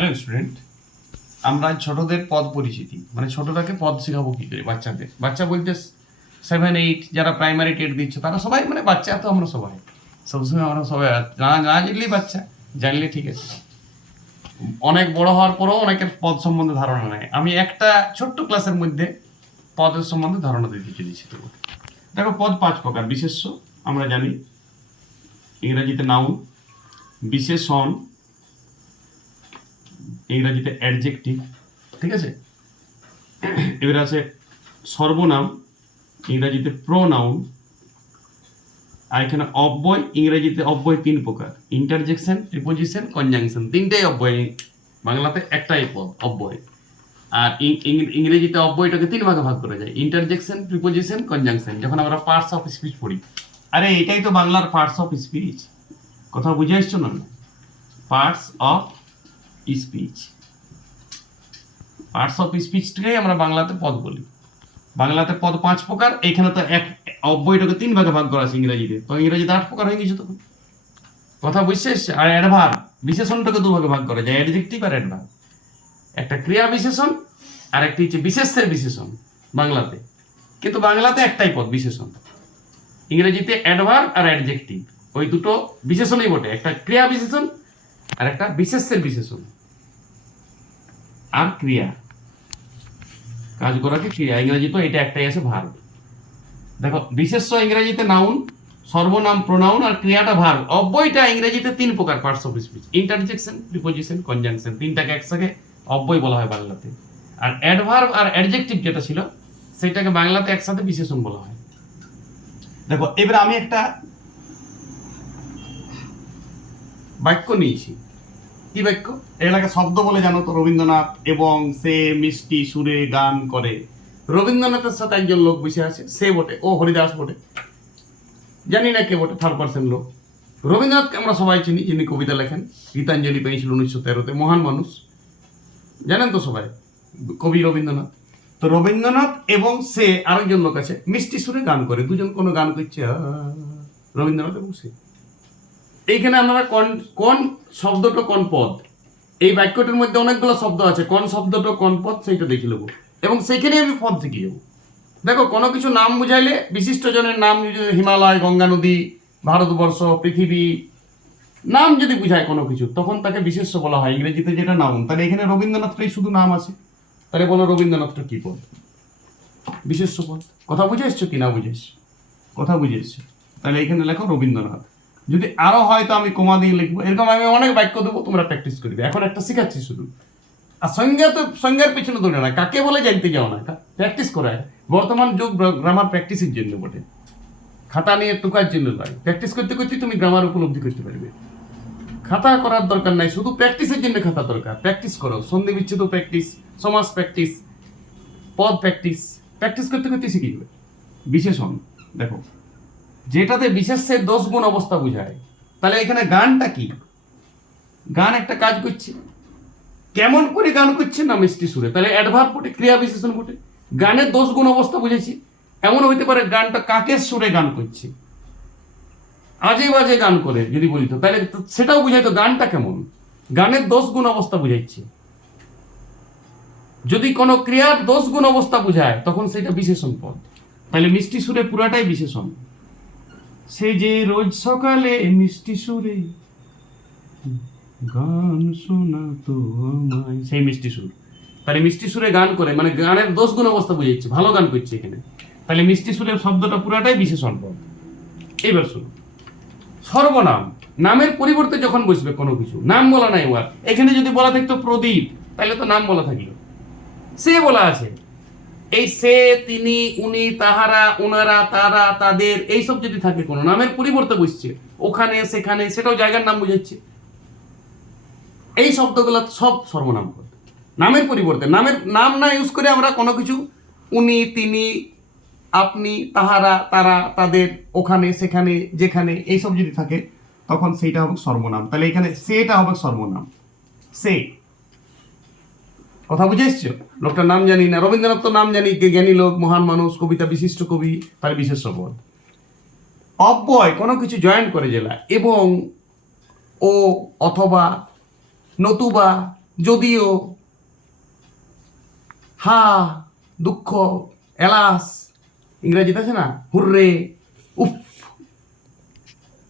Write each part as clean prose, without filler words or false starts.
Hello student, আমরা ছোটদের পদ পরিচিতি মানে ছোটটাকে পদ শেখাবো কি করে বাচ্চাদের। বাচ্চা বলতে 7-8 যারা প্রাইমারি টেট দিচ্ছে তারা সবাই মানে বাচ্চা, তো আমরা সবাই সবসময় আমরা সবাই না না জানলেই বাচ্চা, জানলে ঠিক আছে। অনেক বড় হওয়ার পরেও অনেকের পদ সম্বন্ধে ধারণা নেই। আমি একটা ছোট্ট ক্লাসের মধ্যে পদের সম্বন্ধে ধারণা দিতে চলেছি। দেখো, পদ 5 প্রকার। বিশেষ্য আমরা জানি, ইংরেজিতে নাউন, বিশেষণ ইংরেজিতে অ্যাডজেক্টিভ, ঠিক আছে। এবার আছে সর্বনাম, ইংরেজিতে প্রোনাউন। আর এখানে অব্যয়, ইংরেজিতে অব্যয় 3 প্রকার: ইন্টারজেকশন, প্রিপোজিশন, কনজাংশন। 3টাই অব্যয়, বাংলাতে একটাই পদ অব্যয়। আর ইংরেজিতে অব্যয়টাকে 3 ভাগে ভাগ করা যায়: ইন্টারজেকশন, প্রিপোজিশন, কনজাংশন। যখন আমরা পার্টস অফ স্পিচ পড়ি, আরে এটাই তো বাংলার পার্টস অফ স্পিচ। কথা বুঝে আসছো না? Parts of speech, parts of স্পিচটাকেই আমরা বাংলাতে পদ বলি। বাংলাতে পদ 5 প্রকার। এখানে তো এক অব্যয়টাকে 3 ভাগে ভাগ করা আছে ইংরেজিতে, তো ইংরেজিতে 8 প্রকার হয়ে গেছে তখন। কথা বুঝছে? আর অ্যাডভার্ব, বিশেষণটাকে 2 ভাগে ভাগ করা যায়: অ্যাডজেক্টিভ আর অ্যাডভার্ব। একটা ক্রিয়া বিশেষণ আর একটি হচ্ছে বিশেষ্যের বিশেষণ বাংলাতে। কিন্তু বাংলাতে একটাই পদ বিশেষণ, ইংরেজিতে অ্যাডভার্ব আর অ্যাডজেক্টিভ। ওই দুটো বিশেষণই বটে, একটা ক্রিয়া বিশেষণ আর একটা বিশেষ্যের বিশেষণ। আর ক্রিয়া, কাজ করাকে ক্রিয়া, ইংরেজি তো এটা একটাই আছে, ভার্ব। দেখো, বিশেষ্য ইংরেজিতে নাউন, সর্বনাম প্রোনাউন, আর ক্রিয়াটা ভার্ব। অব্যয়টা ইংরেজিতে 3 প্রকার parts of speech: interjection, preposition, conjunction. 3টাকে একসাথে অব্যয় বলা হয় বাংলাতে। আর অ্যাডভার্ব আর অ্যাডজেক্টিভ যেটা ছিল সেটাকে বাংলাতে একসাথে বিশেষণ বলা হয়। দেখো, এবার আমি একটা বাক্য নিয়েছি। কি বাক্য? এটাকে শব্দ বলে জানো তো, রবীন্দ্রনাথ এবং সে মিষ্টি সুরে গান করে। রবীন্দ্রনাথের সাথে একজন লোক বসে আছে, সে বটে, ও হরিদাস বটে, জানি না কে বটে, 3rd-person লোক। রবীন্দ্রনাথকে আমরা সবাই চিনি, যিনি কবিতা লেখেন। গীতাঞ্জলি পেয়েছিল 1913-তে, মহান মানুষ, জানেন তো সবাই, কবি রবীন্দ্রনাথ। তো রবীন্দ্রনাথ এবং সে আরেকজন লোক আছে, মিষ্টি সুরে গান করে। দুজন কোনো গান করছে, রবীন্দ্রনাথ এবং সে। এইখানে আমরা কোন শব্দটা কোন পদ, এই বাক্যটির মধ্যে অনেকগুলো শব্দ আছে, কোন শব্দটা কোন পদ সেইটা দেখে নেবো, এবং সেইখানে আমি পদ শিখে যাবো। দেখো, কোনো কিছু নাম বুঝাইলে বিশিষ্ট জনের নাম, হিমালয়, গঙ্গা নদী, ভারতবর্ষ, পৃথিবী, নাম যদি বুঝায় কোনো কিছু, তখন তাকে বিশেষ্য বলা হয়, ইংরেজিতে যেটা নাউন। তাহলে এখানে রবীন্দ্রনাথটাই শুধু নাম আছে, তাহলে বলো রবীন্দ্রনাথটা কি পদ? বিশেষ্য পদ। কথা বুঝে এসছো কি না বুঝে এসছো? কথা বুঝে এসছো? তাহলে এখানে লেখো রবীন্দ্রনাথ। যদি আরো হয় তো আমি কমা দিয়ে লিখবো। এরকম আমি অনেক বাক্য দেবো, তোমরা প্র্যাকটিস করবে। এখন একটা শিখাচ্ছি শুধু। আর সংজ্ঞা তো সংজ্ঞার পিছনে দৌড়ে না, কাকে বলে জানতে যাও না, প্র্যাকটিস করায়। বর্তমান যুগ গ্রামার প্র্যাকটিসের জন্য বটে, খাতা নিয়ে টুকার জন্য নয়। প্র্যাকটিস করতে করতে তুমি গ্রামার উপলব্ধি করতে পারবে। খাতা করার দরকার নাই, শুধু প্র্যাকটিসের জন্য খাতা দরকার। প্র্যাকটিস করো, সন্ধি বিচ্ছেদ প্র্যাকটিস, সমাস প্র্যাকটিস, পদ প্র্যাকটিস। প্র্যাকটিস করতে করতে শিখে যাবে। বিশেষণ দেখো, যেটাতে বিশেষ্যের 10 গুণ অবস্থা বুঝায়। তাহলে এখানে গানটা কি? গান একটা কাজ করছে, কেমন করে গান করছে না মিষ্টি সুরে, তাহলে অ্যাডভার্ব বটে, ক্রিয়া বিশেষণ বটে। গানের 10 গুণ অবস্থা বুঝেছি। এমন হইতে পারে গানটা কাকের সুরে গান করছে, আজে বাজে গান করে যদি বলি, তো তাহলে সেটাও বুঝাই তো গানটা কেমন। গানের 10 গুণ অবস্থা বুঝাইছে। যদি কোনো ক্রিয়ার 10 গুণ অবস্থা বুঝায়, তখন সেটা বিশেষণ পদ। তাহলে মিষ্টি সুরে পুরাটাই বিশেষণ। সে যে রোজ সকালে মিষ্টি সুরে গান শোনাতো আমায়, সেই মিষ্টি সুর। তাহলে মিষ্টি সুরে গান করে মানে গানের 10 গুণ অবস্থা বুঝাইছে, ভালো গান করছে এখানে। তাহলে মিষ্টি সুরের শব্দটা পুরাটাই বিশেষণ পদ। এইবার শুনো, সর্বনাম, নামের পরিবর্তে যখন বসবে কোনো কিছু, নাম বলা নাই ওর। এখানে যদি বলা থাকতো প্রদীপ, তাহলে তো নাম বলা থাকলো। সে বলা আছে, এই সে, তিনি, উনি, তাহারা, ওনারা, তারা, তাদের, এইসব যদি থাকে কোনো নামের পরিবর্তে বসছে, ওখানে, সেখানে, সেটাও জায়গার নাম বুঝাচ্ছে। এই শব্দগুলো সব সর্বনাম পদ। নামের পরিবর্তে, নামের নাম না ইউজ করে আমরা কোনো কিছু উনি, তিনি, আপনি, তাহারা, তারা, তাদের, ওখানে, সেখানে, যেখানে, এইসব যদি থাকে, তখন সেইটা হবে সর্বনাম। তাহলে এখানে সেটা হবে সর্বনাম। সে, কথা বুঝে এসছো? লোকটার নাম জানি না, রবীন্দ্রনাথ তো নাম জানি, জ্ঞানী লোক, মহান মানুষ, কবিতা বিশিষ্ট কবি, তার বিশেষ্য পদ। অব্যয়, কোনো কিছু জয়েন করে জেলা, এবং, ও, অথবা, নতুবা, যদিও, হা, দুঃখ, এলাস, ইংরেজিতে আছে না, হুররে, উফ,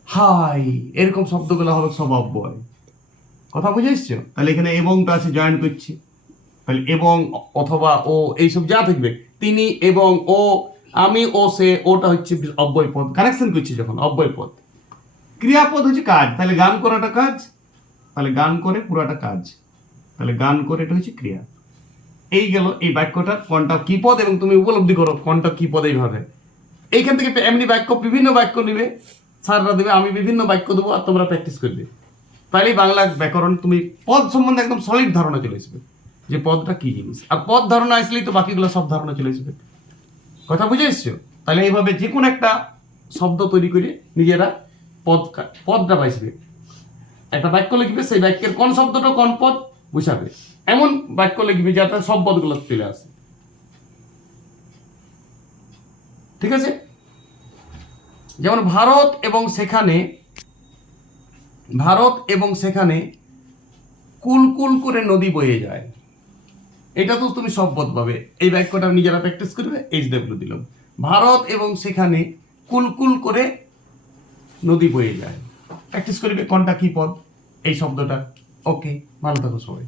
হাই, এরকম শব্দগুলো হবে সব অব্যয়। কথা বুঝে এসছো? তাহলে এখানে এবংটা আছে, জয়েন করছি, তাহলে এবং অথবা ও এইসব যা থাকবে, তিনি এবং ও, আমি ও সে, ওটা হচ্ছে অব্যয় পদ, কানেকশন করছি যখন অব্যয় পদ। ক্রিয়াপদ হচ্ছে কাজ, তাহলে গান করাটা কাজ, তাহলে গান করে পুরাটা কাজ, তাহলে গান করে এটা হচ্ছে ক্রিয়া। এই গেল এই বাক্যটা কোনটা কি পদ, এবং তুমি উপলব্ধি করো কোনটা কি পদ এইভাবে। এইখান থেকে এমনি বাক্য, বিভিন্ন বাক্য নিবে, স্যাররা দেবে, আমি বিভিন্ন বাক্য দেবো, আর তোমরা প্র্যাকটিস করবে। তাহলেই বাংলা ব্যাকরণ তুমি পদ সম্বন্ধে একদম সলিড ধারণা চলে আসবে, যে পদটা কি জিনিস। আর পদ ধারণা আসলেই তো বাকিগুলো সব ধারণা চলে আসবে। কথা বুঝে এসছো? তাহলে এইভাবে যে কোনো একটা শব্দ তৈরি করে নিজেরা পদটা পাইবে। একটা বাক্য লিখবে, সেই বাক্যের কোন শব্দটা কোন পদ বুঝাবে, এমন বাক্য লিখবে যাতে সব পদগুলো চলে আসে। ঠিক আছে? যেমন ভারত এবং সেখানে কুল কুল করে নদী বয়ে যায়, এটা তো তুমি সব পদ পাবে। এই বাক্যটা নিজেরা প্র্যাকটিস করবে, HW দিলাম। ভারত এবং সেখানে কুল কুল করে নদী বয়ে যায়, প্র্যাকটিস করবে কোনটা কি পদ এই শব্দটা। ওকে, ভালো থাকো সবাই।